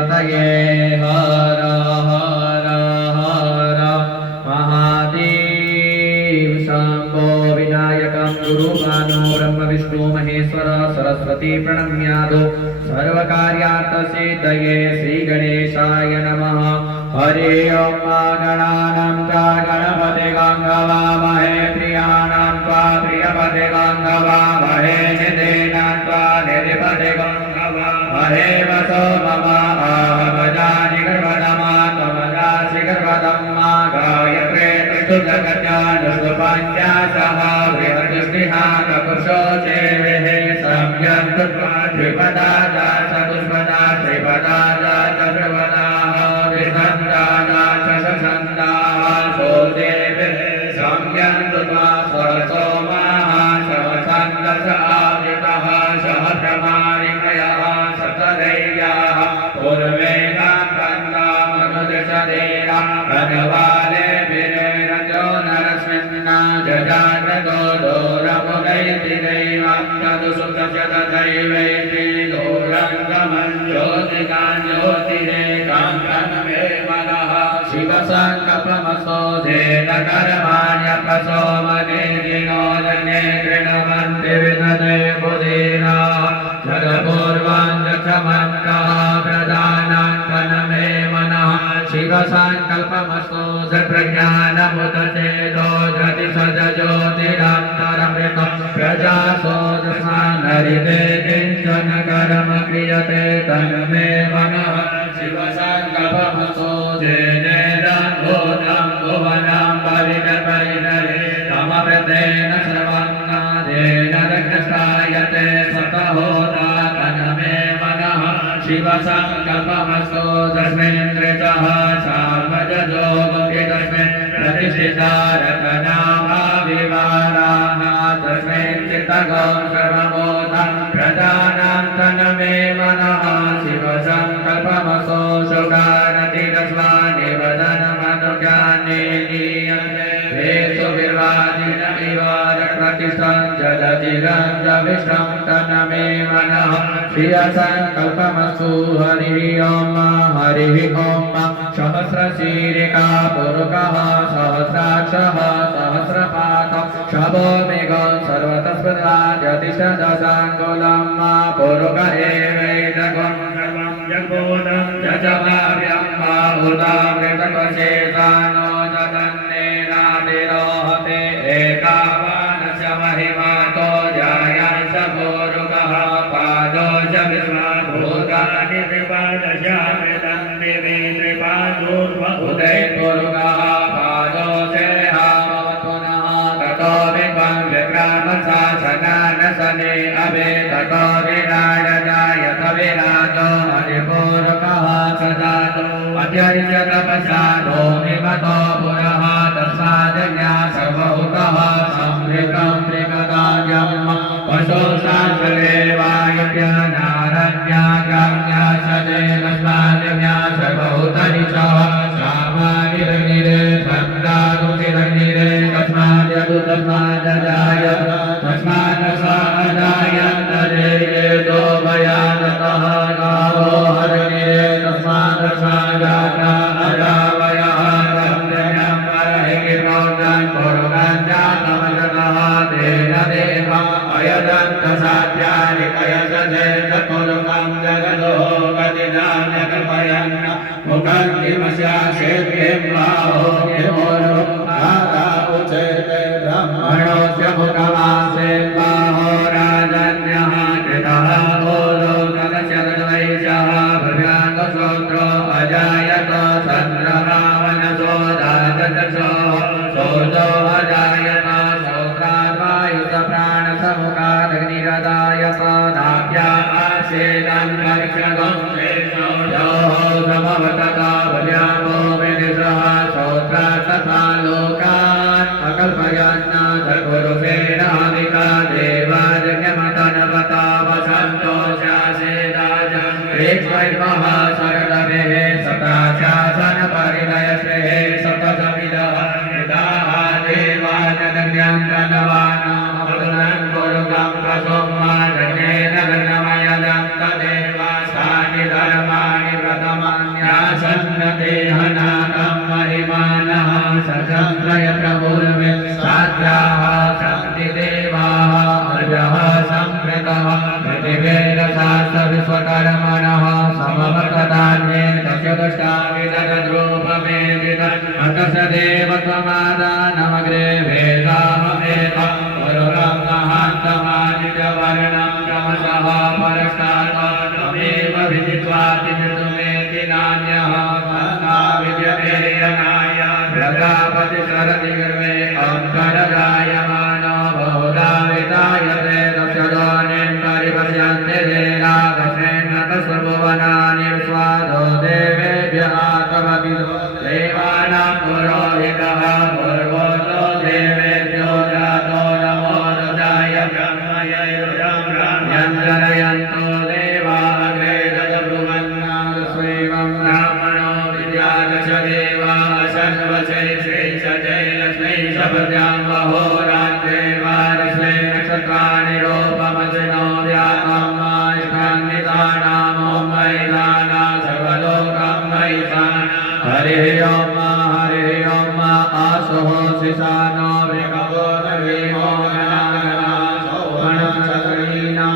तये हर हर हर महादेव शम्भो विनायकं गुरुमानो ब्रह्म विष्णु महेश्वर सरस्वती प्रणम्यादो सर्वकार्यार्थसिद्धये श्रीगणेशाय नमः। हरे ओं गणानां च गणपते गङ्गवामहे प्रियाणां च प्रियपते गङ्गवामहे निधेनां च निधिपते गङ्गवामहे वसो मम आहवजानि गर्वदमा त्वमजासि गर्वदम्मा गायत्रे तु जगत्यानुषु पञ्चाशः बृहद्युष्टिहाकपुरुषो चेवेः सम्यक् कृत्वा द्विपदा च चतुष्पदा त्रिपदा च चतुर्पदाः विसन्दा च शशन्दाः सोदेवे सम्यक् कृत्वा सरसोमाः शवसन्दस आदितः सहस्रमारिमयः सप्तदैव्याः पूर्वे कान्तन्दामनुदशदेरा भगवाले विरेरजो नरस्मिन्ना जजानतो दोरमुदैति दैवं तदुसुतशतदैवैति दोरङ्गमं ज्योतिकाञ्ज्योतिरेकान्तनमे मनः शिवसङ्कल्पमसो धेन कर्माण्यप्रसोमनेदिनो जने कृणवन्ति विदते बुधिना जगपूर्वाञ्जक्षमन्तः प्रदानाङ्कनमे मनः शिवसङ्कल्पमसो सप्रज्ञानमुतचेदो धृति सज्जज्योतिरन्तरमृतं प्रजासोदसानरिते किञ्चन कर्म क्रियते तन्मे मनः शिवसङ्कल्पमसो जेनेदम्भूतं भुवनं परिणपरिणरे तमवृतेन सर्वन्नादेन रक्षसायते सतहोता तन्मे मनः शिवसङ्कल्पमसो तस्मिन्द्रितः सामजोगोऽपि तस्मिन् प्रतिष्ठितारकनामाविवाराः तस्मिन् चित्तगं सर्वभूतं प्रदानं तन्मे मनः शिवसङ्कल्पमसो शुकानतिरस्वानि वदनमनुज्ञाने नीयते वेषु विर्वादिनमिव प्रतिष्ठं जलधिरं च विष्णं तन्मे मनः शिवसङ्कल्पमस्तु हरिः ॐ हरिः ॐ सहस्रशीरिका पुरुषः सहस्राक्षः सहस्रपादः शवो मेघं सर्वतस्पदाजतिशदशाङ्गुलं पुरुष एवैतगं सर्वं जगोदं जजभाव्यं बाहुदामृतकशेषानो जतन्नेनातिरोहते एकावानस्य महिमातो जायांस पुरुषः पादो च विश्वभूतानि त्रिपादशामृतं दिवि त्रिपादोर्व उदयपुरुषः पादो सेहावपुनः ततो विद्वान् विक्रमशासनानसने अभे ततो विराजजायत विराजो हरिपुरुषः सदातो अत्यर्च तपसादो विमतो पुरः तस्मादज्ञा सर्वहुतः संवृतं त्रिपदायं पशो साङ्गदेवायज्ञानारण्यागाज्ञा सदेवस्मादिज्ञा सर्वहुतरि च सामानिरग्निरे सन्दागुतिरग्निरे तस्माद्यगुतस्मादजाय तस्मादसादायन्तरेतो भयानतः गावो हरिरे तस्मादसादाता अजावयः तन्द्रयं परहिगिरोदन् पुरुगञ्जातमजतः तेन देवम् अयदन्तसाध्यानि कयसदेतपुरुकं जगदो गतिनान्यकल्पयन् मुखं किमस्यासेद्यं बाहो किमोरो आदा उचेते ब्रह्मणोऽस्य मुखमासे बाहो राजन्यः कृतः बोधो नगशगद्वैषः भव्याङ्गश्रोत्रो अजायत चन्द्रभावनसो दादचक्षो सोऽसो अजायत श्रोत्राद्वायुसप्राणसमुखादग्निरदायत नाभ्या आसेदं कर्षगं योः समवतका भव्यामो विदिशः श्रोत्रा तथा लोकान् अकल्पयन् सद्गुरुसेनादिका देवाजन्यमतनवता वसन्तोषासेदाजं प्रेक्ष्वैर्मः शरदभिः सता शासनपरिणयश्रेः सतसमिदः विदाहादे देव त्वमादानमग्रे वेदाहमेतं वरुणं महान्तमादित्यवर्णं क्रमशः परष्टात्तमेव विदित्वातिमृतुमेति नान्यः मन्ना विद्यतेयनाय प्रजापति सरति गर्वे अंकरजायमानो बहुधा वितायते दक्षदोनिं परिपश्यन्ति देवादशेन तस्वभुवनानि स्वादो देवेभ्यः तमभिदो देवानां पुरोहितः पूर्वोऽतो देवेभ्यो जातो नमो रुद्राय ब्रह्मयैरुदं ब्रह्म्यञ्जनयन्तो देवा अग्रे ददब्रुवन्नादस्वैवं ब्राह्मणो विद्यादश देवा शर्वशै श्री जय लक्ष्मी शपद्यां वहोरात्रे वारस्वे नक्षत्राणि रूपमसिनो व्यात्माष्टान्निदानामो मैदाना सर्वलोकं मैदाना हरिः ओम आसुः शिशानो वृकवो रविमो गणागणा सौमनसरीणां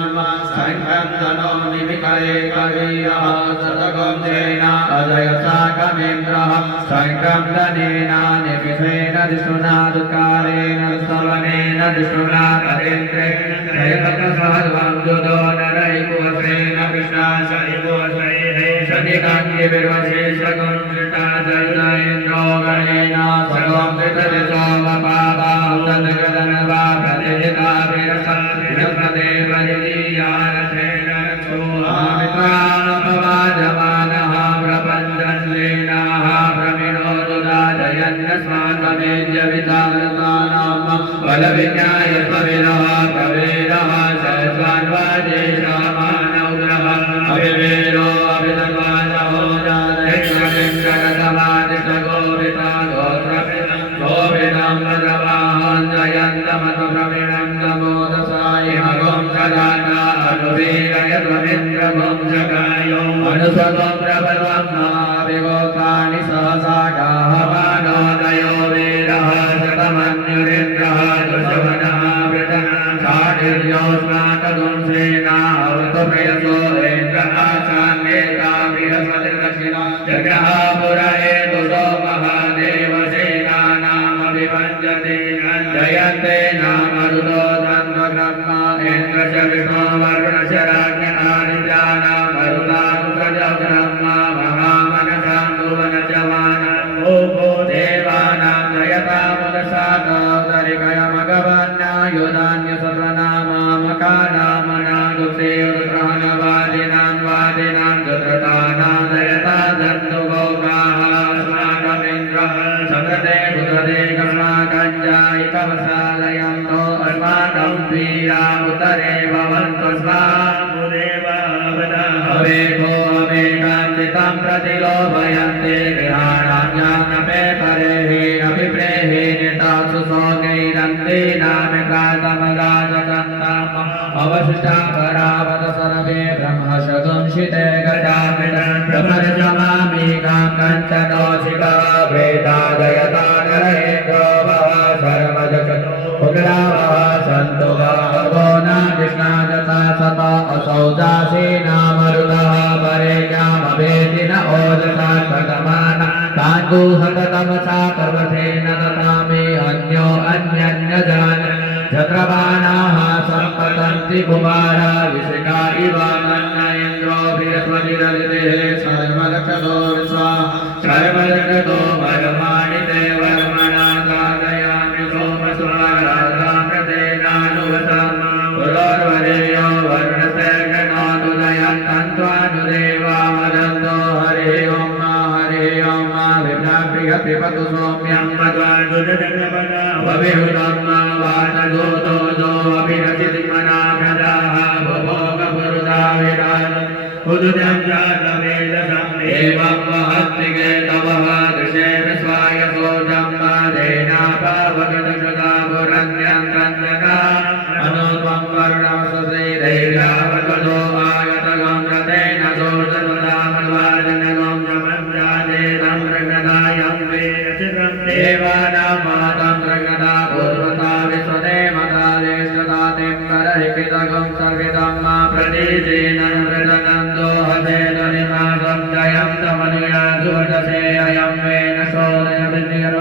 संक्रन्दनो निमिकरे कवीयः शतकं सेना अजयसाकमिन्द्रः संक्रन्दनेन निमिषेण दिशुना दुःखारेण स्तवनेन दिशुना तदेन्द्रेण त्रयतसहस्रं जुदो नरैकुवसेन कृष्णाशैकुवसैः शनिकाङ्गे विर्वशेषगं कृष्णा जगदयेन्द्रो गणेन सर्वं कृतदिशो वपावां तद्गदनवा प्रतिहिताभिरसत्प्रदेवरिदीयानथेन रक्षोहामित्राणपवाजमानः प्रपञ्चश्लेनाः प्रमिणोदुदाजयन्नस्मान्वमेद्यवितानतानां बलविज्ञायस्वविदः प्रवेदः सहस्वान्वाजेशामानौग्रः अभिवेदो अभिधन्वासहो जातैश्वरिं जगतमादिष्टगोविता गोत्रपितं गोविदं भद्रवाहं जयन्तमतुप्रवीणं नमोदसाय मगं सदाता अनुवीरयत्वमिन्द्रगं जगायो अनुसवं प्रबलं महाविगोकानि सहसा गाहमानोदयो वीरः शतमन्युरिन्द्रः दुष्वनः वृतनः साधिर्योऽस्माकं श्रीनावतु प्रियसो इन्द्रहासान्येका बृहस्पतिर्दक्षिणा जग्रह पुरये तुसो महादेवसेनानामभिभञ्जते जयन्ते नाम रुदो तन्वब्रह्मा इन्द्रश्च विष्णो वरुणश्च राज्ञ आदित्यानां मरुतानुप्रजब्रह्मा महामनसां भुवनश्च मानं भूभो देवानां जयतामुदशातोदरिकयमगवन्नायुधान्यसप्रनामामकानामनागुप्तेरुद्रहणवादिनां वादिनां दुत्रतानां दयता दन्तुगोप्राः अस्माकमिन्द्रः समृते पुत्रदे कस्माकञ्जायिकवसालयन्तो अस्माकं वीरामुतरे भवन्तु स्वामुदेवावदाहवेको अमेकाञ्चितं प्रतिलोभयन्ते गृहाणां ज्ञानपे परेहि अभिप्रेहि नितासु सोगैरन्ते नामिकातमदाजकन्ताम् अवशिष्टा परावत सर्वे ब्रह्मशगंशिते गजामिदं ब्रह्मजमामीकां कञ्चनोषिका वेदादयता नरेन्द्रो वः सर्वजगतो उग्रावः सन्तु बहवो न कृष्णादता सत असौ दासीनामरुतः परेज्ञामभेति न ओजसा सगमान तान्गुहततमसा पर्वतेन दतामि अन्यो अन्यन्यजान चक्रवाणाः सम्पतन्ति कुमारा विशिखा इव मन्न इन्द्रो बृहस्पतिरदितेः सर्वरक्षतो विश्वा सर्वरक्षतो वर्माणि ते वर्मणा साधयामि सोमस्वराधामृतेनानुवतम् पुरोर्वरेयो वर्णसे गणानुदयन्तन्त्वानुदेवा वदन्तो हरिः ओम् विभ्राप्रियपिबतु सौम्यं मध्वादुदजगपदा वविहुतं वाचदूतो जो अभिरचितिमनाभ्यदाः भुभोगपुरुषा विराज उदुजं जातवेदसं एवं महत्तिगे तवः दृशे विश्वाय सोजं मादेनापावगतसुधा पुरन्यं कञ्जना अनुपं वर्णवसुश्रीदैर्यावगतो आगतगं रतेन सोजनुदामद्वाजनगं जमञ्जादेतं प्रगदायं वेदचितं देवानां मातं प्रगदा पूर्वता विश्वदेमकादेशदातिं करहिकृतगं सर्विदं मा प्रतीचेन नृतनन्दो हसेतनिमासं जयं तमनुया सुवदसे अयं वेन सोदय विद्यम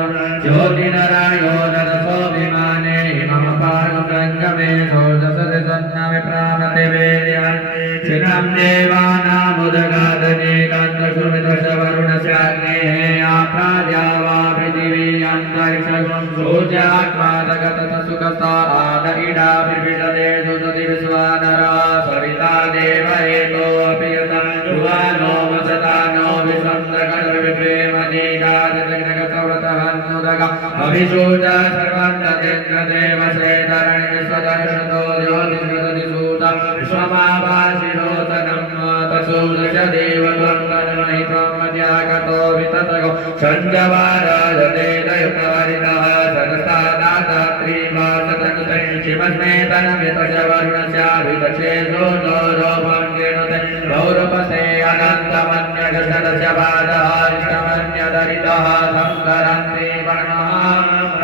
देवानामुदगादने तन्त्रसुमित्रस्य वरुणस्य अग्नेः आप्राज्या वा पृथिवी अन्तरिक्षं सूर्यात्मादगततसुखस्ता आद इडा विविशते सुदति विश्वानरा सविता देव एकोऽपि यथा युवानो वसतानो विसन्दकर्विप्रेमनीदादितग्नगतव्रतहन्नुदग अभिषूजा सर्वन्ततेन्द्रदेवसे धरणि स्वदर्शतो ज्योतिष्वदति विश्वमावासिरोचनं तसूदश देवत्वं मध्यागतो विततगो सञ्जवाराजते दयुतवरितः सरसादात्रीवासतनुते शिवस्मेतनमितस्य वर्णस्याभितक्षेषो नोरोपं गेनुते गौरपसे अनन्तमन्यगशदस्य पादः इष्टमन्यदरितः संकरन्ति वर्णः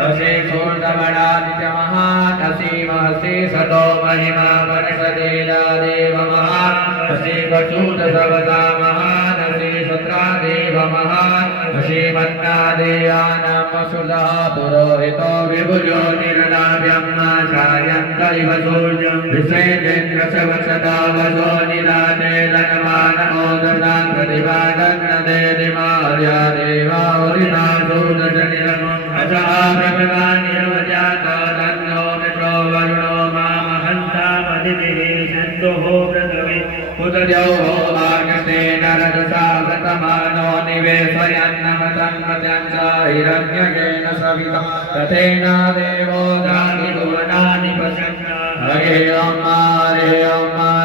अशे सोऽर्धवडादित्यमः नसीमहसि सतो महिमा वनसदेला देव महान् अशे वचूतसवसा महानसि सत्रा देव महान् अशे मन्नादेयानामसुरः पुरोहितो विभुजो निर्नाभ्यमाचार्यन्तरिव सूर्यं विश्वेन्द्रशवक्षता वसो निदाते धनवान ओदशान् प्रतिपादन्नदे दिमार्या देवा उदिता सूदशनिरमो अजः प्रभवानिर्वजातो तन्नो मित्रो वरुणो मामहन्तामदितिः सन्तुः पृथिवी उदयोः आगतेन रजसा व्रतमानो निवेशयन्नमतन्मत्यं च हिरण्यकेन सविता तथेन देवो जाति भुवनानि पश्यन् हरे अम्मा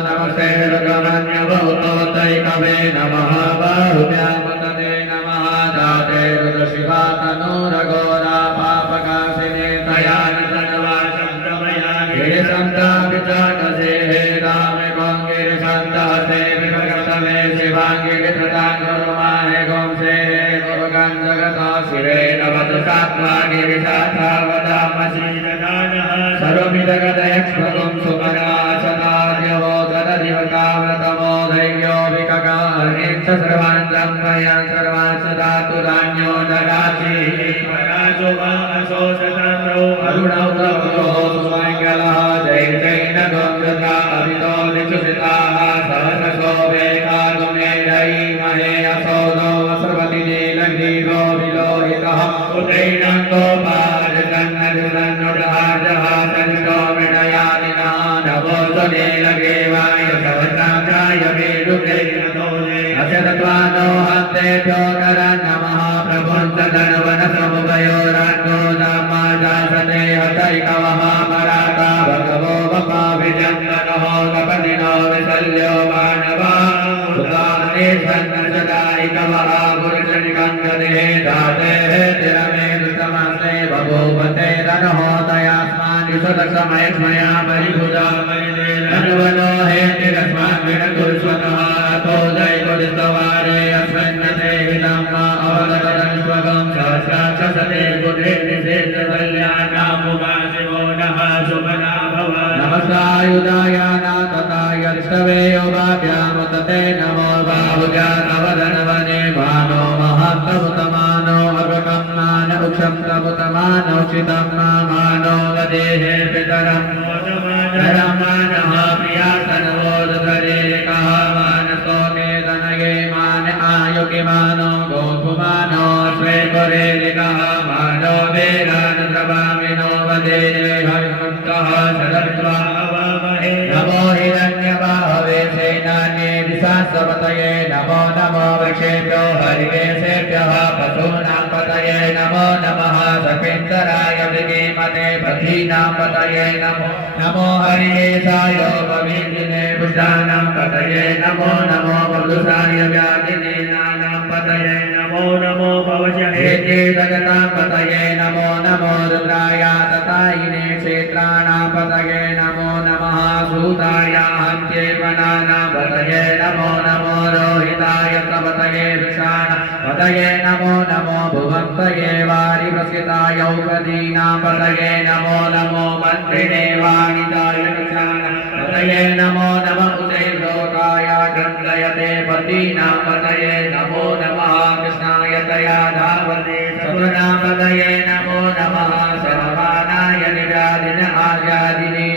नमस्ते ऋगमन्यभूतोतैकवे नमः बाहुव्यामतते नमः दाते ऋगशिवा तनूरघोरा पापकाशिने तयानतनवाशब्दमया गिरिसन्तापिचाकसे हे रामे गिरिसन्तासे विभगतवे शिवाङ्गिरितताङ्गुरुमाहे गोंसे हे गुरुगं जगता शिवे नवतु सात्वा गिरिशाखावदामशीरदानः सर्वमिदगदयक्ष्मगुं सुमनाशनाद्यवोदरदिवताव्रतमो दैव्यो विकगार्णेच्छ सर्वाञ्चं प्रयान् सर्वान् सदातुरान्यो ददाति पराशुभासोषताम्रो अरुणौ तवो सुमङ्गलः जय जैन गोत्रता अभितो विचुषिताः सहस्रशो वेकागुमे दयीमहे असोदो वसवति नीलग्रीवो विलोहितः उदैनं गोपालजन्नजुरन्नुडहाजः सनिष्ठो मृडयादिना नभो स्वनीलग्रीवाय सहस्राक्षाय मेरुगैर्नतोजे अशतत्वानो हस्तेभ्यो नरन् नमः प्रभुञ्च धनवनसमुभयोरन्नो नामाजासते हतैकवः मराता भगवो वपाभिजन्दनः कपतिनो विशल्यो मानवा सुताने सन्नसदायिकवः पुरुषनिकङ्गदे दातेः तिरमे दुष्टमस्ते बभूवते रनहोदयास्मानि सदक्षमयक्ष्मया परिभुजा धन्वनो हेतिरस्मान् विनकुर्स्वतः अतो जयकुलिस्तवारे अस्मन्यते हितम्मा अवगतदनुष्वगं सहस्राक्षसते बुद्धे निषेधकल्याणामुगाशिवो नः सुमना भव नमस्तायुधाय नाथताय ऋष्टवे योगाभ्यामुतते नमो बाहुजातवदनवने मानो महत्तमुतमानो अवकं मान उक्षं तमुतमानो चितं मानो वदेहे पितरं धरमानः प्रियासनवोदधरेकः मानसो नेदनये मान आयुकिमानो गोपुमानो स्वेकुरेलिकः मानो वीरानद्रवामिनो वदेहे हविमुक्तः सदत्वा अवामहे नमो हिरण्यबाहवे सेनान्ये दिशास्वपतये नमो नमो वृक्षेभ्यो हरिवेशेभ्यः पशूनां पतये नमो नमः सपिन्दराय मृगीमते पथीनां पतये नमो नमो हरिकेशाय पवीर्जिने पुष्टानां पतये नमो नमो बबुसाय व्याधिने नानां पतये नमो नमो भवजहेते जगतां पतये नमो नमो रुद्राय ततायिने क्षेत्राणां पतये नमो नमः सूताय हन्त्ये वनानां पतये नमो नमो रोहिताय पतये वृषाणां पतये नमो नमो भुवन्तये वारिवसिताय औषधीनां पतये नमो नमो मन्त्रिणे वाणिताय वृषाणां पतये नमो नमः उदयलोकाय गन्धयते पतीनां पतये नमो नमः कृष्णाय तया धावते सगुणां पतये नमो नमः सर्वानाय निरादिन आर्यादिने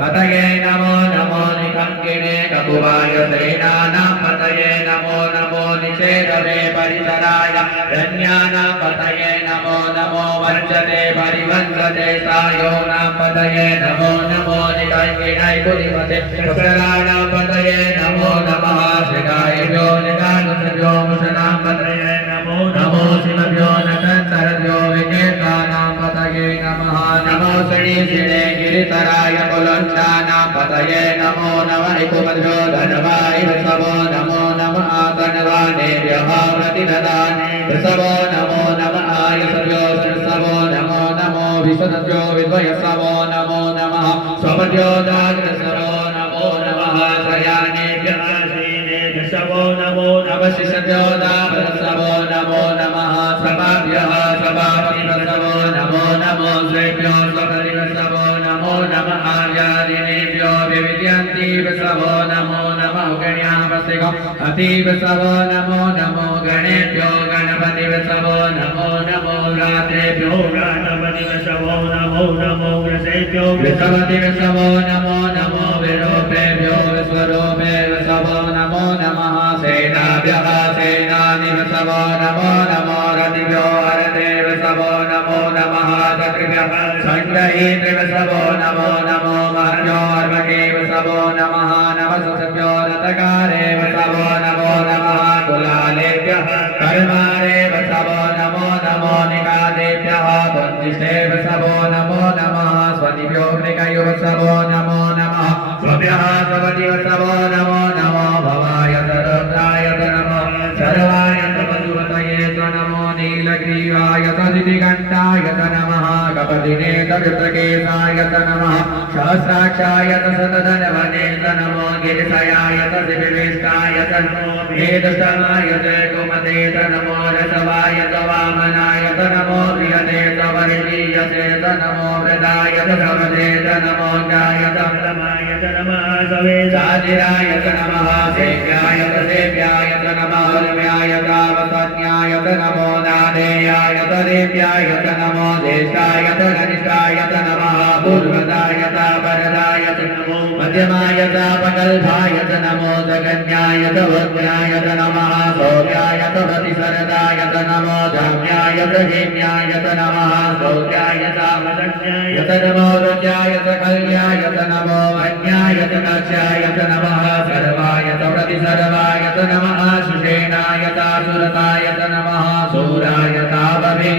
पतये नमो नमो कंकिणे ककुवाय सेनानां पतये नमो नमो निषेधवे परिसराय धन्यानां पतये नमो नमो वंशते परिवंशते सायोनां पतये नमो नमो निकंकिणै कुलिपते कुशलानां पतये नमो नमः श्रीकायभ्यो निकानुसभ्यो मुषलां पतये नमो नमो शिवभ्यो नकन्तरभ्यो विकेतानां पतये नमः नमो श्रीशिरे गिरितराय कुलञ्चानां पतये नमो नमः कुमद्भ्यो धनवाय वृषभो नमो नमः धनवानेभ्यः प्रतिददाने वृषभो नमो नमः आयसभ्यो वृषभो नमो नमो विशदभ्यो विद्वयसभो नमो नमः स्वपद्यो दाग्रसभो नमो नमः शयानेभ्यः श्रीनेभ्यसभो नमो नमः शिशभ्यो दाग्रसभो नमो नमः सभाभ्यः सभापतिवसभो नमो नमो श्रेभ्यो स्वपतिवसभो नमो नमः आर्यादिनेभ्यो विविद्यन्ति वसभो नमो नमः गण्यावसिको अतीवसभो नमो नमो गणेभ्यो गणपतिवसभो नमो नमो रात्रेभ्यो गणपतिवसभो नमो नमो वृषेभ्यो वृषपतिवसभो नमो नमो विरूपेभ्यो विश्वरूपेभ्यो नमो नमः सेनाभ्यः सेनानिवसभो नमो नमो रतिभ्यो हरदेवसभो नमो नमः चक्रिभ्यः सङ्ग्रहीतृवसभो नमो नमो महर्भ्यो अर्वकेवसभो नमः नमसभ्यो रथकारेवसभो नमो नमः कुलालेभ्यः कर्मारेवसभो नमो नमो निकादेभ्यः कुञ्जिष्ठेवसभो नमो नमः स्वनिभ्यो मृगयुवसभो नमो नमः स्वभ्यः स्वपतिवसभो नमो नमो भवाय रुद्राय नमो सर्वाय मधुवतये नमो नीलग्रीवाय दितिघण्टाय नमः कपदिने तरुत्रकेशाय नमः सहस्राक्षाय सतधनवने नमो गिरिशयाय शिविवेष्टाय नमो वेदस्तमाय कुमते नमो रसवाय वामनाय नमो प्रियते वर्गीयते नमो वृदाय समदे नमो गाय तमाय नमः सवेदाजिराय नमः सेव्याय सेव्याय नमः उर्म्याय तावसज्ञाय नमो नादेयाय देव्याय नमो देशाय घनिष्ठाय नमः पूर्वदाय तापरदाय नमो मध्यमाय तापकल्भाय नमो जगन्याय वज्ञाय नमः सौर्याय प्रतिसरदाय नमो धाम्याय हेम्याय नमः सौर्याय तामदज्ञाय नमो रुद्राय कल्याय नमो वन्याय नक्षाय नमः सर्वाय प्रतिसर्वाय नमः सुषेणाय सुरताय नमः सूराय तावभे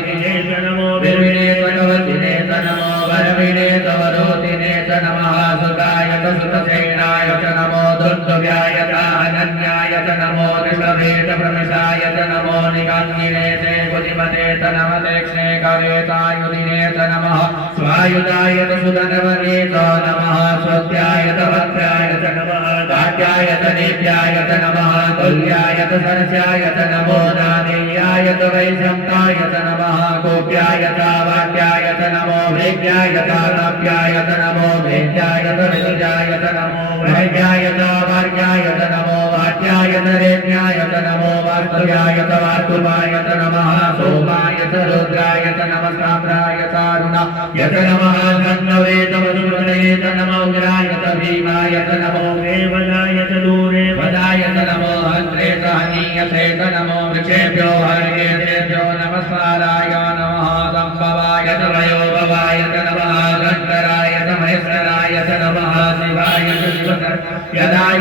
नमो विर्विणे भगवतिने नमो वरविणे वरोतिने नमः सुताय सुतसेनाय नमो दुर्गव्याय अनन्याय नमो ऋषभेत प्रमशाय नमो निगङ्गिने ते बुद्धिमते नमदेक्षे कवेतायुधिने नमः स्वायुधाय सुधनवने नमः स्वस्याय भद्राय नमः काट्याय देव्याय नमः तुल्याय सरस्याय नमो नादेयाय वैशन्ताय नमः गोप्याय वाक्याय नमो वेद्याय ताप्याय नमो वेद्याय विदुजाय नमो वैद्याय वार्याय नमो वाक्याय रेज्ञाय नमो वास्तव्याय वास्तुवाय नमः सोमाय रुद्राय नमः साम्राय तारुणाय नमः सन्नवेद वसुदेव नमो उग्राय भीमाय नमो देवदाय दूरे वदाय नमो हन्त्रे सहनीयसे नमो वृक्षेभ्यो हर्येभ्यो नमस्काराय नमः संभवाय वयो भवाय नमः गन्धराय महेश्वराय नमः शिवाय यदाय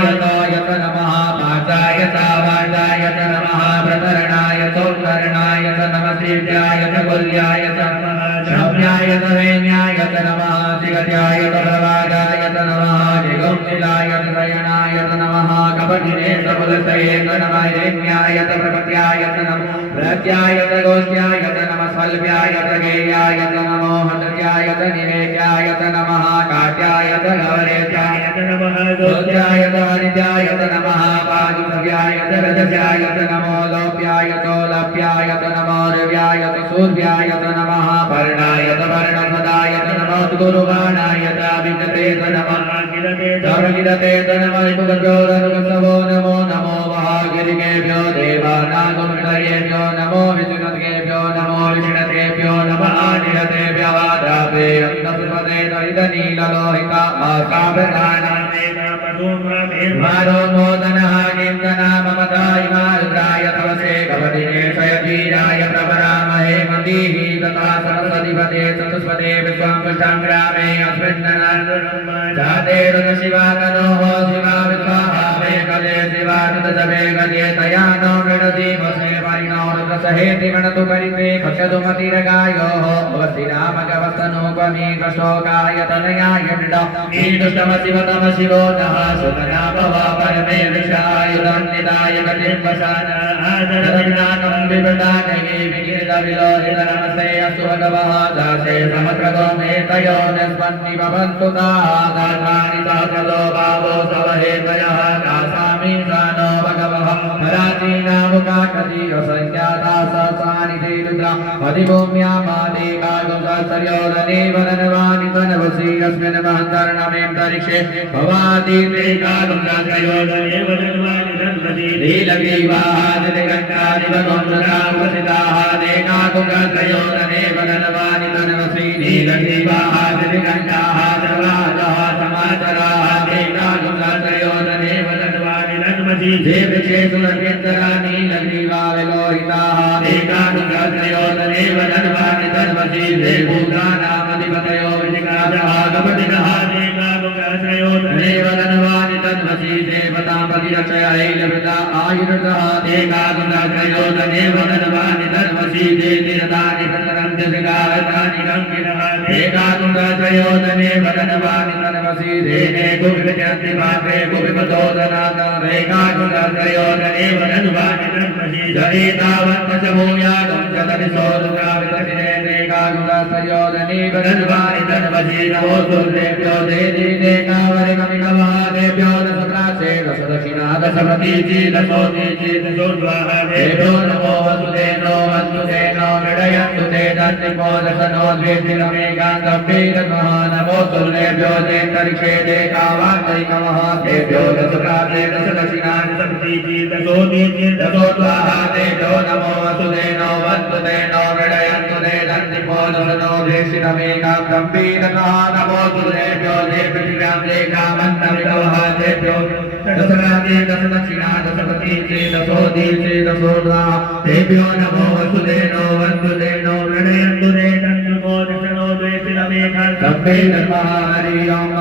नमः पाचाय वाचाय नमः प्रतरणाय सौकरणाय नमः शिव्याय कुल्याय नमः श्रव्याय वेण्याय नमः जिगत्याय प्रवादाय नमः जिगौशिलाय शयनाय नमः कपटिने सबुलसये नमः रेण्याय प्रपत्याय नमो प्रत्याय गोष्ठ्याय नमः सल्व्याय गेयाय नमो हृदयाय निवेद्याय नमः काट्याय गौरेत्याय नमः गोत्याय नित्याय नमः पादुभव्याय रजस्याय नमो लोप्याय लप्याय नमो रव्याय सूर्याय नमः पर्णाय वर्णसदाय नमो गुरुबाणाय विदते नमः गिरते नमः कुगजोरनुगसवो नमो नमो महागिरिकेभ्यो देवानागुरुदयेभ्यो नमो विष्णुकेभ्यो नमो विष्णुकेभ्यो नमः निरतेभ्यः द्रापे अन्नसुपदे दलितनीललोहिता आकाभ्रदानामेव मारो मोदनः कीर्तना ममता इमारुद्राय तवसे कवदिने शयजीराय प्रवरामहे मतीः तथा सरस्वतीपते चतुष्पदे विश्वाङ्कुष्ठाङ्ग्रामे अस्मिन्ननान्दनं जाते ऋतशिवातनोः शिवा विद्वाहा वेकले शिवानुतजवे गले तया नो मृडजीवसे परिणो ऋतसहेति मणतु परिते खचतु मतिरगायोः अवसिरामगवस्तनो क्वमी कशोकाय तनयाय मृडो ईदुष्टमशिवतम शिवो नः सुतना भवा परमे विषायुधन्निदाय गतिं वशाना आदरविनाकं विवृताकये विगिरितविलोहितनमसे अस्तु भगवः दासे समग्रतो मेतयो निस्पन्नि भवन्तु ताः दात्राणि सहस्रतो भावो सवहेतयः दासामि सानो भगवः पराचीनामुकाकति असंख्याता सहस्राणि ते रुद्रा अधिभूम्या मादे कागुंसर्योदने वदनवानि तनवसि अस्मिन् महन्तर्णमेऽन्तरिक्षे भवादिते कागुंसर्योदने वदनवानि तन्वसि नीलग्रीवादिगङ्गादिवगोन्द्रकावसिताः ते कागुंसर्योदने वदनवानि तनवसि नीलग्रीवादिगङ्गाः सर्वादः समाचराः ते कागुंसर्योदने वदनवानि तन्वसि जे विशेषु नभ्यन्तरा नीलग्रीवा विलोहिताः ते कागुंसर्योदने वदनवानि तन्वसि जे भूतानामधिपतयो विजिगाजः गपतिनः ते कागुंसर्योदने वदनवानि तन्वसि देवतापतिरक्षय ऐलवृता आयुर्तः ते कागुंसर्योदने वदनवानि तन्वसि ते तीरतानि प्रतरन्ति सिगायतानि गङ्गिनः ते कागुंसर्योदने वदनवानि तन्वसि ते कुविचन्ति पात्रे कुविपतोदनाथा ते कागुंसर्योदने वदनवानि तन्वसि जयेतावन्तच भूयागं जगति सोरुद्रावितसिरे ते कागुंसर्योदने वदनवानि तन्वसि नमो सुरेभ्यो देदे कावरिकमिकवः देभ्यो दशप्राचे दशदक्षिणा दशप्रतीचि दशोतीचि दशोद्वाहा देभ्यो नमो वसुदेनो वसुदेनो मृडयन्तु ते दन्तिपो दशनो द्वेष्टिरमेकान्तम्बीरमः नमो सुरेभ्यो देन्तरिक्षे ते कावान्तरिकमः देभ्यो दशप्राचे दशदक्षिणा दशप्रतीचि दशोतीचि दशोद्वाहा देभ्यो नमो वसुदेनो वसुदेनो मृडयन्तु ते दन्तिपो दशनो द्वेष्टिरमेकान्तम्बीरमः नमो सुरेभ्यो देवपृथिव्यां ते कामन्तरिकमः देभ्यो दशराजे दशदक्षिणा दशपतीचे दशोदीचे दशोद्वाहा देभ्यो नमो वसुदेनो वसुदेनो मृडयन्तु ते दन्तिपो दशनो द्वेष्टिरमेकान्तम्बीरमः हरि ओम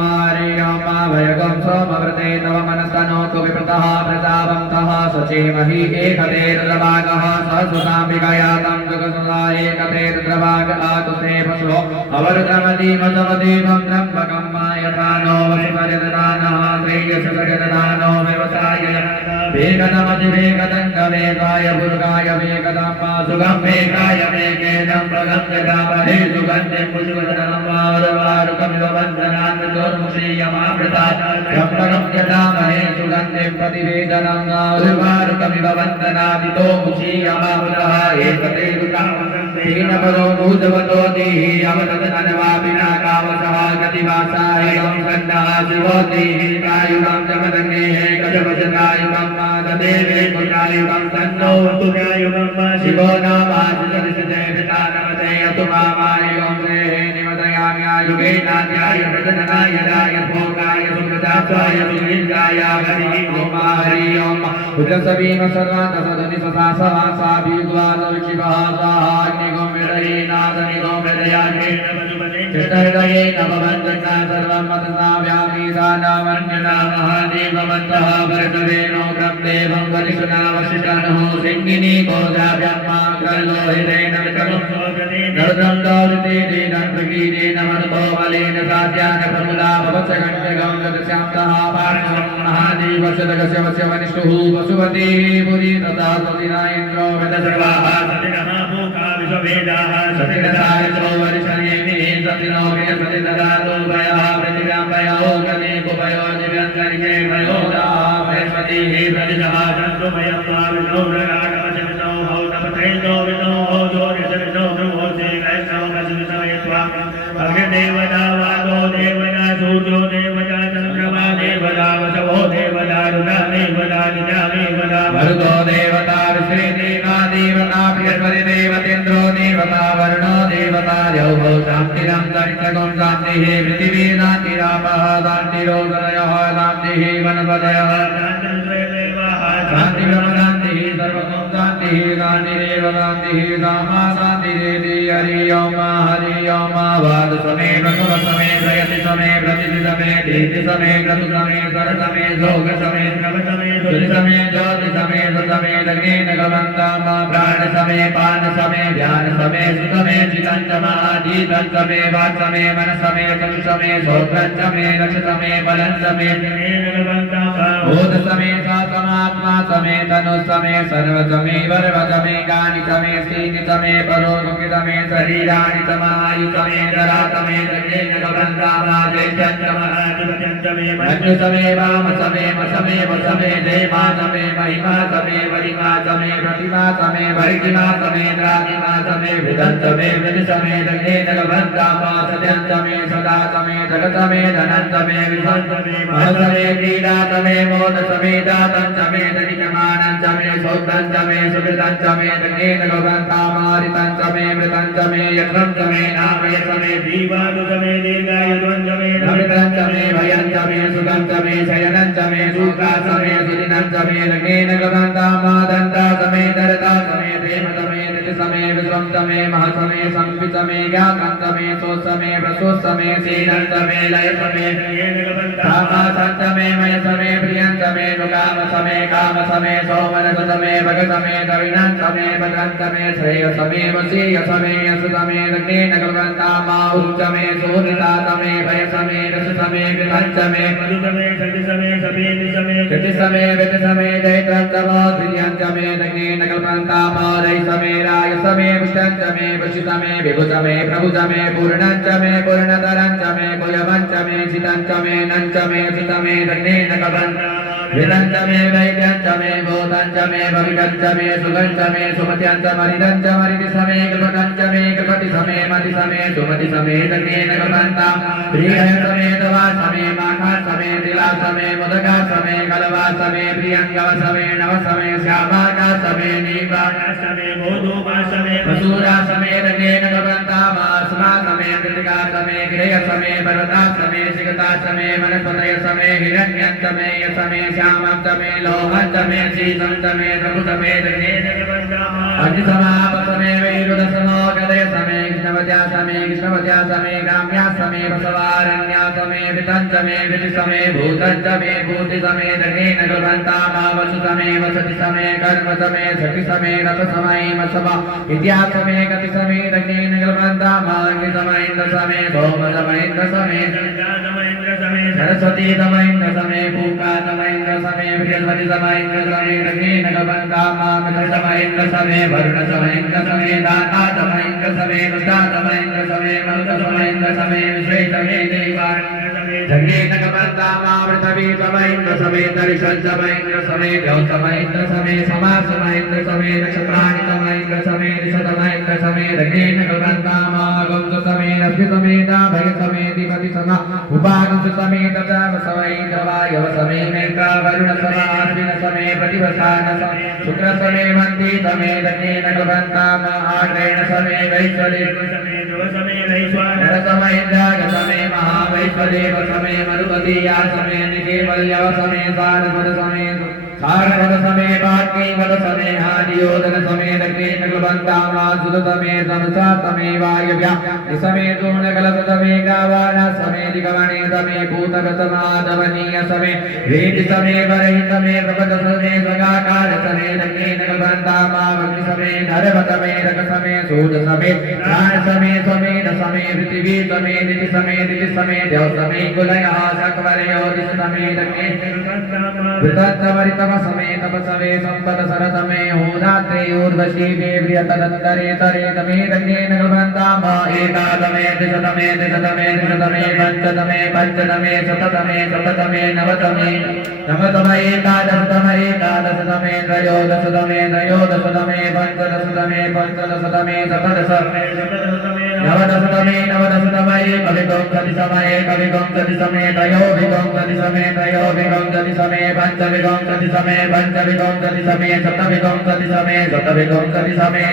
भयगं सोमवृते तव मनस्तनोतु विप्रतः प्रजावन्तः सचेमहि एकते रुद्रभागः सहस्रताम्बिकयातं जुगसुधा एकते रुद्रभाग आतुसे पशो अवरुद्रमदीमसवदेवं त्र्यम्बकं मायथा नो वसुपरिददानः श्रेयसुपरिददानो व्यवसाय वेगदमजिवेगदङ्गवेगाय भुर्गाय वेगदम्मा सुगं वेगाय वेगेदं भगं जगामहे सुगन्धिं पुष्पदनं वारुकमिव वन्दनान् चोर्मुषीयमामृता त्र्यम्बकं यजामहे सुगन्धिं प्रतिवेदनं वारुकमिव वन्दनादितो मुषीयमामृतः एकते तेन परो भूतवतो देहि अवतदनवापिना कामसः गतिवासाय संसन्नः शिवो देहि कायुगं जमदग्नेः गजवजकायुगं माददेवे कुटायुगं तन्नो वतुकायुगं शिवो नामादिशदिशते वितानमते यतु मामायुगं देहे निवदयामि आयुगे नाद्याय प्रजननाय दाय भोगाय सुकृतात्वाय सुवीर्याय हरिः ओम हरि ओम उद्रसवीम सर्वान्तसदनि ससासवासा भीद्वादविक्षिपः स्वाहा चित्तहृदये नवमञ्जना सर्वं मतसाव्यामि दानवन्यना महादेववन्तः भरतवेनो ब्रह्मदेवं वरिषुना वसिष्ठनः सिंहिनी गोदाभ्यम्माग्रलोहितेन वितमं नरदं दौरिते देदन्प्रगीतेन मनुभोबलेन साध्यान प्रमुदा भवत्सगण्यगं गतस्यान्तः पार्श्वं महादेवस्य दगस्य वस्य वनिष्ठुः वसुवती पुरी तथा सतिना इन्द्रो वेदसर्वाः सतिनः भूका विश्ववेदाः सतिरसायचो वरिषण्येमि सतिनो वेदपतिददातो भयः पृथिव्यां भयो गणे कुभयो दिव्यन्तरिक्षे भयो बृहस्पतिः प्रतिशः चन्द्रमयं वा विष्णो नराटवशविष्णो हौतपतैतो विष्णो हौजोरिषविष्णो ब्रह्मोऽसि वैष्णवमसिविषमयत्वा भगदेवता वादो देवता सूर्यो देवता चन्द्रमा देवता वशवो देवता रुद्रा देवता निजा देवता मरुतो देवता विश्वे देवा देवता बृहस्पति देवतेन्द्रो देवता वरुणो देवता सतार्यौ भौ शान्तिरं चरित्रगुं शान्तिः पृथिवी शान्तिरापः शान्तिरोदरयः शान्तिः वनपदयः शान्तिब्रह्म शान्तिः सर्वगुं शान्तिः शान्तिरेव शान्तिः धामा शान्तिरेति हरि ओम वाद समे भगव समे प्रयति समे प्रतिति समे दीति समे क्रतु समे सर समे भोग समे नव समे ज्योति समे ज्योति समे समे लगे नगवन्ताम प्राण समे पान समे ध्यान समे सुसमे चितं समाधीतं समे वाक् समे मन समे चक्षु समे श्रोत्रं समे रक्ष समे बलं समे बोध समे सा समात्मा समे तनु समे सर्व समे वर्व समे गानि समे स्थिति समे परोमुखि समे शरीराणि समायु समे जरा समे लगे नगवन्ताम जयं समाधिपत्यं समे मन्यु समे वाम समे समे वसमे देवा समे महिमा समे वरिमा समे प्रतिमा समे वरिमा समे द्रागिमा समे विदं समे विदि समे लगे नगवन्ताम सत्यं समे सदा समे जगत् समे धनं समे विभं समे मह समे क्रीडा समे मोद समे दातं समे धनिकमानं समे सौतं समे सुकृतं समे लगे नगवन्ताम हरितं समे मृतं समे यत्रं समे नामय समे जीवादु समे दीर्घायुध्वं समे नमितं समे भयं समे सुखं समे शयनं समे सुखा समे सुदिनं समे लगे नगवन्ताम दन्ता समे दरता समे प्रेम समे नित्य समे विश्वं समे महसमे संवित समे ज्ञातं समे सो समे प्रसो समे सीनं समे लय समे लगे नगवन्ताम समे मय समे प्रियं समे नुकाम समे काम समे सोमनस समे भग समे दविनं समे भद्रं समे श्रेय समे वसीय समे यश समे लगे नगवन्ताम उच्चमे सोनिता समे भय समे रस समे कृतं समे मधु समे सति समे समेति समे कृति समे वित समे दैतं समे प्रियं समे लगे नगवन्ताम रय समे राय समे पुष्टं समे वशि समे विभु समे प्रभु समे पूर्णं समे पूर्णतरं समे कुलवं समे चितं समे नं समे सुतमे लगे नगवन्ताम विदं समे वैद्यं समे बोधं समे भवितं समे सुगं समे सुमत्यं समरिदं समरिति समे कृपतं समे कृपति समे मति समे सुमति समे लगे नगवन्ताम प्रियं समे दवा समे माखा समे तिला समे मुदगा समे कलवा समे प्रियंगव समे नव समे श्यामाका समे नीवाका समे बोधोपा समे मसूरा समे लगे नगवन्ताम अस्मा समे कृतिका समे गिरय समे भरता समे सिगता समे वनस्पतय समे हिरण्यं समे समे श्यामं समे लोहं समे शीतं समे प्रभु समे लगे नगवन्ताम अग्निसमाप समे वैरुद समो गदय समे कृष्णवत्या समे काम्या समे वसवारण्या समे वितं समे विधि समे भूतं समे भूति समे लगे नगवन्ताम वसु समे वसति समे कर्म समे सति समे रथ समय मसवा इतिहास समे गति समे लगे नगवन्ताम अग्नि समैन्द्र समे सोम समैन्द्र समे समैन्द्र समे सरस्वती समैन्द्र समे भूका समैन्द्र समे बृहस्पति समैन्द्र समे लगे नगवन्ताम मित्र समैन्द्र समे वरुण समैन्द्र समे दाता समैन्द्र समे वृष्टा समैन्द्र समे मरुत समैन्द्र समे विश्वे समे देवारण्य समे जगे नगवन्ताम पृथ्वी समैन्द्र समे दर्शन समैन्द्र समे द्यौ समैन्द्र समे समा समैन्द्र समे नक्षत्राणि समैन्द्र समे दिश समैन्द्र समे लगे नगवन्ताम गंग समे रश्मि समेता भय समेति पति समा उपागम समेत चाव समैन्द्र वायव समे मेघा वरुण समा अश्विन समे प्रतिवसान समे शुक्र समे मन्ति समे लगे नगवन्ताम आग्रेण समे वैश्वदेव समे ध्रुव समे वैश्वानर समे इंद्राय समे महावैश्वदेव समे मरुपतिया समे निकेवल्यव समे सारस्वत समे सारस्वत समे पार्थिवत समे हादियोदन समे लगे नगवन्ताम सुत समे समसा समे वायव्या समे दूर्णकलश समे गावान समे दिगवणे समे भूतक समादवनीय समे वेद समे वरहि समे प्रपद समे स्वगाकार समे लगे नगवन्ताम अग्नि समे धर्म समे रक समे सूर्य समे प्राण समे समेत समे पृथ्वी समे दिति समे देव समे कुलयः सकवरयो दिश समे लगे नगवन्ताम समे तप समे संपद सर समे होदात्रे ऊर्वशी देव्य तदन्तरे तरे तमे लगे नगवन्ताम एकादमे दिशतमे पंचतमे शततमे सप्ततमे नवतमे एकादशतमे त्रयोदशतमे पंचदशतमे सप्तदशतमे नवदशतमे नवदशतमये कविगं सति समये कविगं सति समे त्रयोभिगं सति समे त्रयोभिगं सति समे पञ्चविगं सति समे पञ्चविगं सति समे सप्तविगं सति समे सप्तविगं सति समे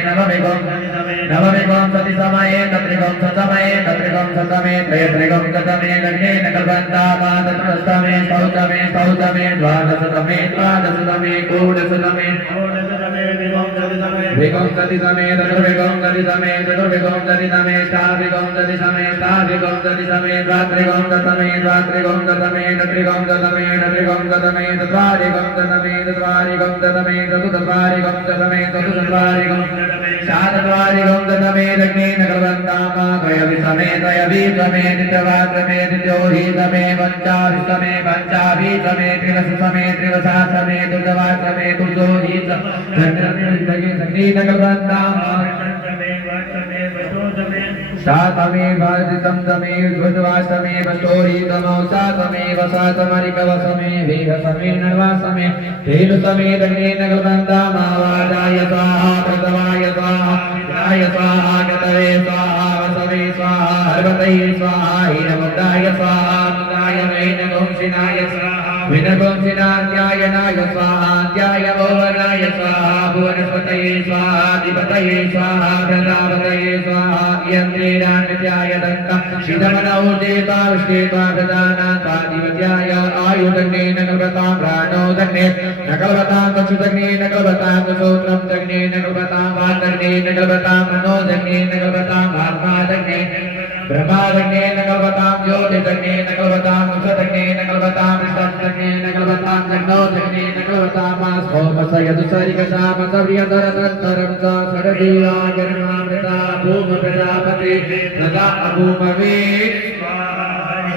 नवविगं सति समये तत्रिगं सतमये तत्रिगं सतमे त्रयत्रिगं सतमे लग्नेन कल्पन्तामा तत्रस्तमे सौतमे सौतमे द्वादशतमे द्वादशतमे षोडशतमे विगं सति समे चतुर्विगं सति समे चतुर्विगं सति समे षाविगं सति समे षाविगं सति समे द्वात्रिगं सतमे द्वात्रिगं सतमे तत्रिगं सतमे तत्रिगं सतमे चत्वारिगं सतमे चत्वारिगं सतमे चतुर्चत्वारिगं सतमे चतुर्चत्वारिगं शातद्वारिगं सतमे लग्नेन कल्पन्तामा त्रयविसमे त्रयविसमे द्वितीयवासमे द्वितीयोहिसमे पञ्चाविसमे पञ्चाभिसमे त्रिवशसमे त्रिवशासमे तुर्जवासमे तुर्जोहिसमे कल्पन्तामा सातमे भाजितं तमे द्वितीयवासमे वस्तोहितमौ सातमे वसातमरिकवसमे वेहसमे नर्वासमे तेलुसमे लग्नेन कल्पन्तामा वाजाय स्वाहा प्रतवाय स्वाहा याय स्वाहा गतवे स्वाहा वसवे स्वाहा हर्वतये स्वाहा हीनमुद्राय स्वाहा मुद्राय वैनगोंसिनाय स्वाहा विनगोंसिनाध्यायनाय स्वाहा ध्याय भुवनाय स्वाहा भुवनस्पतये स्वाहा अधिपतये स्वाहा प्रजापतये स्वाहा यन्त्रेणान्वित्याय दत्तं शितमनौर्जेता विश्वेता प्रजानाथाधिपत्याय आयुर्दग्नेन कल्पतां प्राणो दग्ने न कल्पतां चक्षुदग्नेन कल्पतां श्रोत्रं दग्नेन कल्पतां वाक्दग्नेन कल्पतां मनोदग्नेन कल्पतां आत्मादग्ने ब्रह्मादग्नेन कल्पतां ज्योतिदग्नेन कल्पतां मुक्षदग्नेन कल्पतां विष्णुदग्नेन कल्पतां जग्नोदग्नेन कल्पतां मास्भोमसयदुसरिकशामसव्यदरतन्तरं च षडजीवाजन्मामृता भूमप्रजापति प्रजा अभूमवे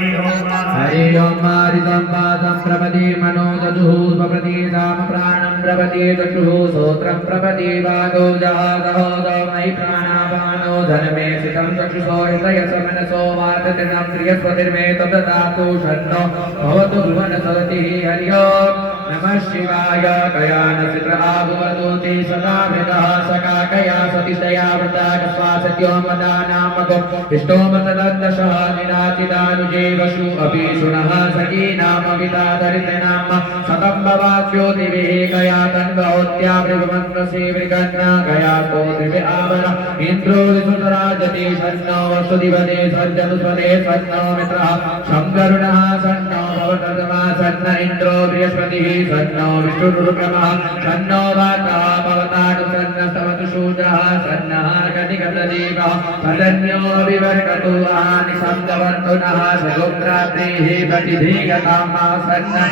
हरि ओम हरिसंवादं प्रपदे मनोदजुः स्वप्रति साम प्राणं प्रपदे चक्षुः श्रोत्रं प्रपदे वागो जहादहोदो मयि प्राणापानो धनमे सितं चक्षुषो हृदयसमनसो वाततिनं प्रियस्वतिर्मे तददातु षण्णो भवतु भुवनसवतिः हरि ओम् नमः शिवाय कयानसित्र आभुवदूति सदा मृतः सकाकया सतिशया वृताकस्वासत्योमदानामगो इष्टोमतदन्दशः निराचितानुजेवशु अपि शुनः सखी नाम विता दरिद्रनाम सतं भवास्योतिभिः कया तन्वहोत्या मृगमन्त्रसे मृगन्ना कया स्तोत्रिभिः आवर इन्द्रो विसुतराजति सन्नो वसुदिवदे सज्जनुस्वदे सन्नो मित्रः शङ्करुणः सन्नो भवतर्मा सन्न इन्द्रो बृहस्पतिः सन्नो विष्णुरुक्रमः सन्नो वातः भवतानु सन्न स्तवतु शूद्रः सन्नः कटिकटदेवः सदन्यो विवर्कतु आनि सप्तवर्तु नः सगुप्रात्रिः प्रतिधीगतां सन्न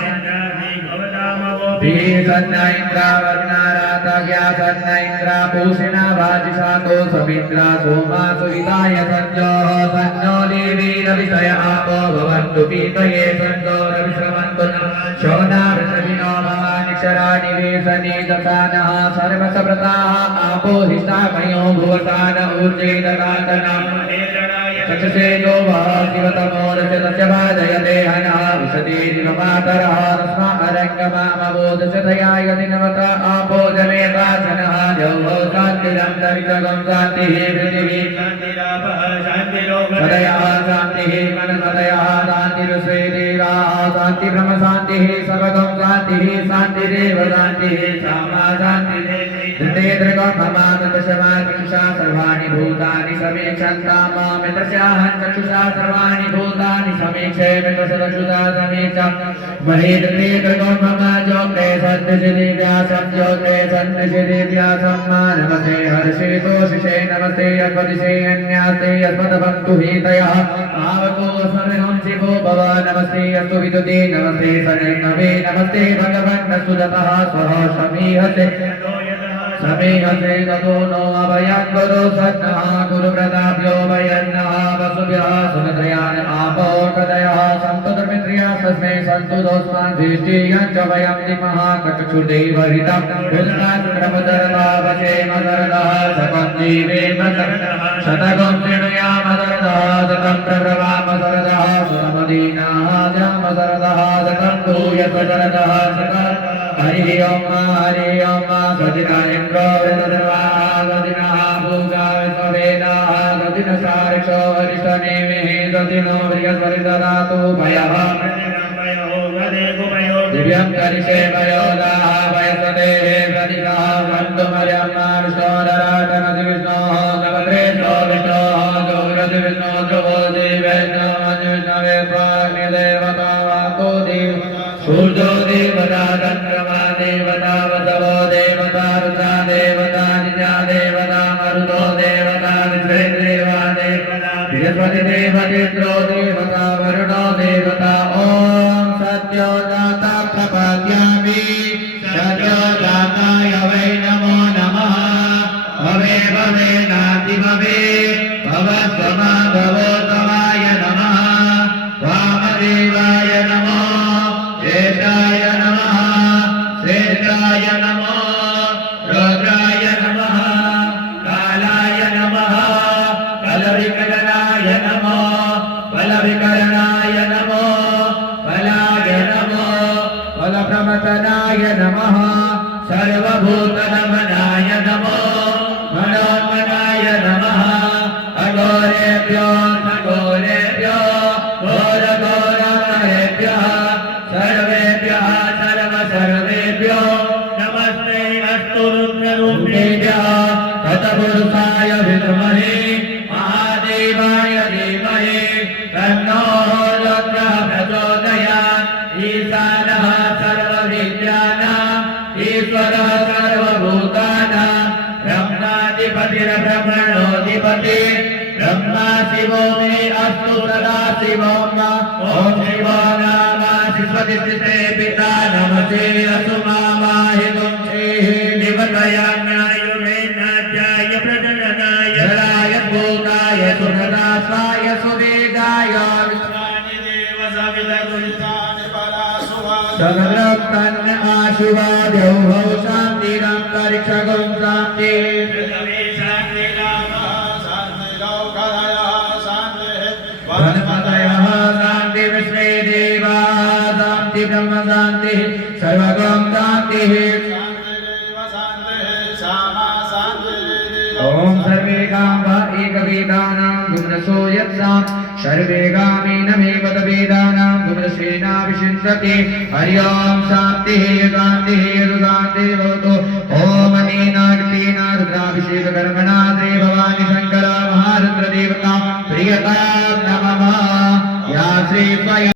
सन्न इन्द्रावर्णारातज्ञा सन्न इन्द्रापूषिणा वाजिषातो समिन्द्रा सोमा सुविताय सञ्जोः सन्नो देवी रविषय आपो भवन्तु पीतये सन्तो रविश्रवन्तु न शोनावृतविनो भवानिक्षराणि वेशने दशानः सर्वसप्रताः आपो हिष्ठामयो भुवतान ऊर्जे ददातनम् चक्षुषेजो वः शिवतमोदस्य तस्य वाजयते हनः विशते दिवमातरः तस्मा अरङ्गमामबोधस्य तयाय दिनवत आपो जमेतासनः जौभो शान्तिरन्तरिक्षगं शान्तिः पृथिवी सदयः शान्तिः मनसदयः शान्तिरुष्वे देवाः शान्तिब्रह्मशान्तिः सर्वगं शान्तिः शान्तिरेव शान्तिः क्षमा शान्तिः चक्षुषा सर्वाणि भूतानि समीक्षन्तां मामितस्याहं चक्षुषा सर्वाणि भूतानि समीक्षे मितसदक्षुषा समीक्षा महीदृते मम ज्योते सन्निधिव्यासं ज्योते सन्निधिव्यासं नमस्ते हर्षे तोषिषे नमस्ते अद्वदिशे अन्यास्ते अस्मदभक्तु हीतयः आवको अस्मदगं शिवो भव नमस्ते अस्तु विदुते नमस्ते सजन्नवे नमस्ते भगवन् सुजतः स्वः समीहते समीहते ततो नो अभयं गुरु सन्नः गुरुप्रदाभ्यो भयन्नः वसुभ्यः सुमद्रयान् आपो कदयः सन्तु धर्मित्र्यः तस्मै सन्तु दोस्माद्धिष्ठियं च वयं दिमः कचक्षुर्देवहृतं दुर्गाचन्द्रमदरदावशेमदरदः सकं जीवेमदरदः शतकं शृणुयामदरदः सकं प्रभ्रवामदरदः सुरमदीनाजामदरदः सकं भूयसदरदः सकं हरि ओम सदिना इन्द्रो वेददेवाः सदिनः भूगा विश्ववेदाः सदिनः वृक्षो वरिष्ठनेमिः दधिनो बृहस्पतिर्ददातु पयः दिव्यं करिष्ये पयोदाः वयसतेः प्रतिशः सन्तुमर्यम्मानुष्ठोदराटनसि विष्णोः नवत्रेष्ठो विष्णोः जोग्रसि विष्णो ध्रुवो जीवेष्णो मञ्जुष्णवे प्राग्निदेवता वातो देव सूर्यो देवता चन्द्रमा देवता वसवो देवता रुद्रा देवता नित्या देवता मरुतो देवता विश्वेदेवा देवता बृहस्पति देवतेन्द्रो देवता वरुणो देवता ॐ सत्यो जाता प्रपद्यामि सत्यो जाताय वै नमो नमः भवे भवे नाति भवे भवत्वमा भवोत्तमाय नमः वामदेवाय नमो ज्येष्ठाय नमः श्रेष्ठाय नमो रुद्राय नमः कालाय नमः बलविकलनाय नमो बलविकलनाय नमो बलाय नमो बलप्रमथनाय नमः सर्वभूतनमनाय नमो मनोन्मनाय नमः अघोरेभ्यो घोरेभ्यो घोरघोरनरेभ्यः सर्वेभ्यः सर्वेभ्यो नमस्ते अस्तु रुद्ररूपेभ्यः तत्पुरुषाय विद्महे महादेवाय धीमहि तन्नो रुद्रः प्रचोदयात् ईशानः सर्वविद्यानाम् ईश्वरः सर्वभूतानां ब्रह्माधिपतिर्ब्रह्मणोऽधिपति ब्रह्मा शिवो मे अस्तु सदा शिवो ॐ शिवो नाम शिवतिष्ठिते पिता नमते असु मामाहितुं श्रीः निवतयाज्ञाय वेदाध्याय प्रजननाय जलाय भूताय सुरदासाय सुवेदाय विश्वानिदेव सवितगुलितानि परासुवाद सगरक्तन्न आशुवाद्यौ भौ शान्तिरन्तरिक्षगुं शान्ति वनस्पतयः शान्ति विश्वे देवाः शान्ति ब्रह्म शान्तिः सर्वगं शान्तिः ॐ सर्वे गावा एकवेदानां गुणसो यत्सां सर्वे गामीनमेव तवेदानां गुणसेना विशिंसति हरि ओं शान्तिः शान्तिः शान्तिः भवतु ॐ अनेनाग्नेन रुद्राभिषेककर्मणा श्री भवानी शङ्कर महारुद्रदेवता प्रियतां नमः या श्री